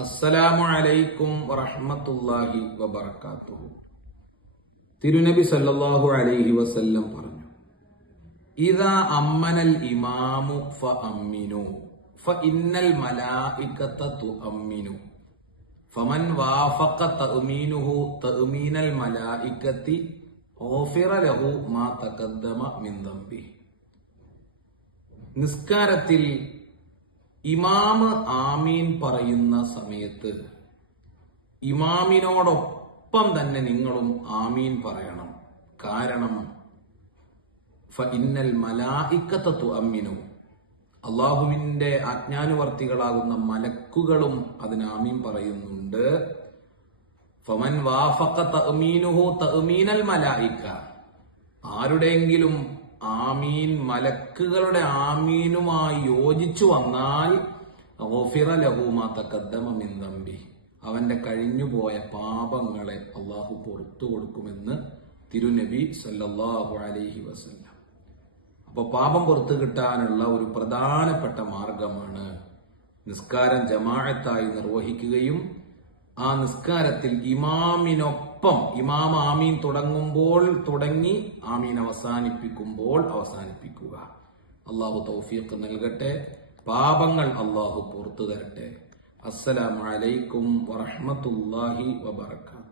അസ്സലാമു അലൈക്കും വറഹ്മത്തുള്ളാഹി വബറകാതുഹു. തിരുനബി സല്ലല്ലാഹു അലൈഹി വസല്ലം പറഞ്ഞു, ഇദാ അമ്മനൽ ഇമാമു ഫഅമ്മിനു ഫഇന്നൽ മലായികത തുഅമ്മിനു ഫമൻ വാഫഖ തഅ്മീനുഹു തഅ്മീനൽ മലായികതി ഗുഫിറ ലഹു മാ തഖദ്ദമ മിൻ ദംബിഹി. നിസ്കാരത്തിൽ ഇമാമ് ആമീൻ പറയുന്ന സമയത്ത് ഇമാമിനോടൊപ്പം തന്നെ നിങ്ങളും ആമീൻ പറയണം. കാരണം ഫഇന്നൽ മലായികത തുഅമ്മിനു, അള്ളാഹുവിന്റെ ആജ്ഞാനുവർത്തികളാകുന്ന മലക്കുകളും അതിന് ആമീൻ പറയുന്നുണ്ട്. ഫമൻ വാഫഖ തഅ്മീനുഹു തഅ്മീനൽ മലായിക, ആരുടെയെങ്കിലും ആമീൻ മലക്കുകളുടെ ആമീനുമായി യോജിച്ചു വന്നാൽ ഗുഫിറ ലഹു മാ തഖദ്ദമ മിൻ ദംബിഹി, അവന്റെ കഴിഞ്ഞുപോയ പാപങ്ങളെ അള്ളാഹു പുറത്തു കൊടുക്കുമെന്ന് തിരുനബി സല്ലല്ലാഹു അലൈഹി വസല്ലം. അപ്പൊ പാപം പുറത്തു കിട്ടാനുള്ള ഒരു പ്രധാനപ്പെട്ട മാർഗമാണ് നിസ്കാരം ജമാഅത്തായി നിർവഹിക്കുകയും ആ നിസ്കാരത്തിൽ ഇമാമിനൊപ്പം ഇമാം ആമീൻ തുടങ്ങുമ്പോൾ തുടങ്ങി ആമീൻ അവസാനിപ്പിക്കുമ്പോൾ അവസാനിപ്പിക്കുക. അള്ളാഹു തൗഫീഖ് നൽകട്ടെ. പാപങ്ങൾ അള്ളാഹു പുറത്തു തരട്ടെ. അസ്സലാമു അലൈക്കും വറഹ്മത്തുള്ളാഹി വബറകാതുഹു.